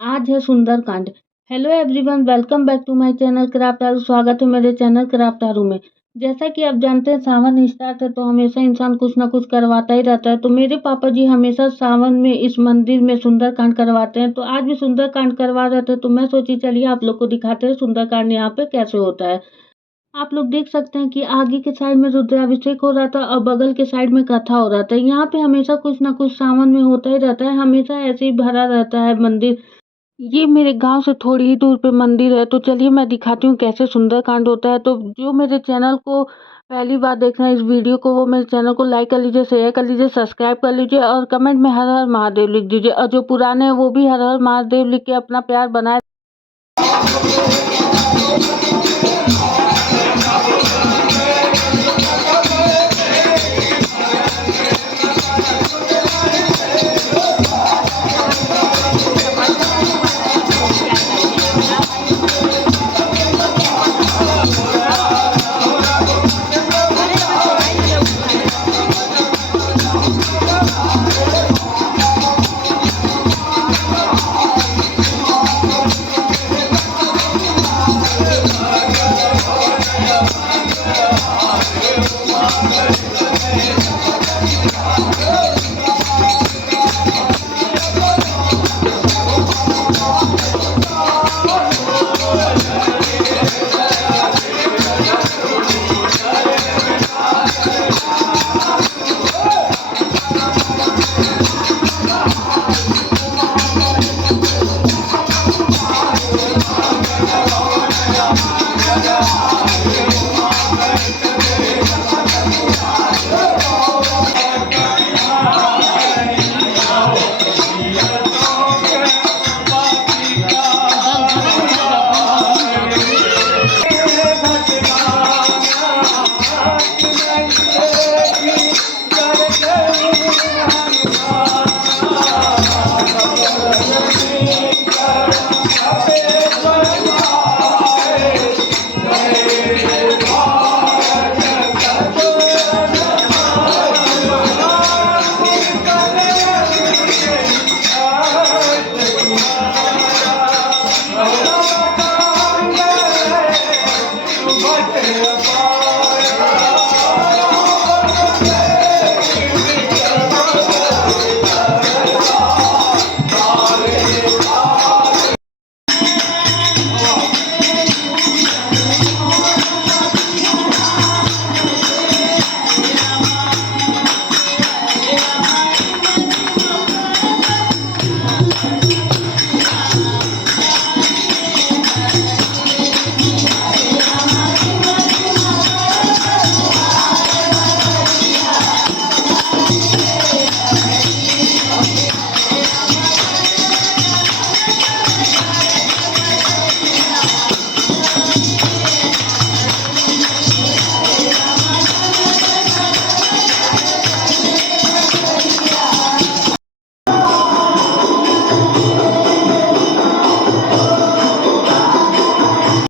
आज है Sundarkand. Hello everyone, welcome back to my channel craft Aaru. स्वागत है मेरे चैनल क्राफ्ट आरू में। जैसा कि आप जानते हैं सावन स्टार्ट है तो हमेशा इंसान कुछ ना कुछ करवाता ही रहता है। तो मेरे पापा जी हमेशा सावन में इस मंदिर में सुंदरकांड करवाते हैं। तो आज भी सुंदरकांड करवा रहे थे तो मैं सोची चलिए आप लोग को दिखाते हैं सुंदरकांड यहाँ पे कैसे होता है। आप लोग देख सकते हैं कि आगे के साइड में रुद्राभिषेक हो रहा था और बगल के साइड में कथा हो रहा था। यहाँ पे हमेशा कुछ ना कुछ सावन में होता ही रहता है, हमेशा ऐसे ही भरा रहता है मंदिर। ये मेरे गाँव से थोड़ी ही दूर पे मंदिर है, तो चलिए मैं दिखाती हूँ कैसे सुंदरकांड होता है। तो जो मेरे चैनल को पहली बार देख रहे हैं इस वीडियो को, वो मेरे चैनल को लाइक कर लीजिए, शेयर कर लीजिए, सब्सक्राइब कर लीजिए और कमेंट में हर हर महादेव लिख दीजिए। और जो पुराने हैं वो भी हर हर महादेव लिख के अपना प्यार बनाए।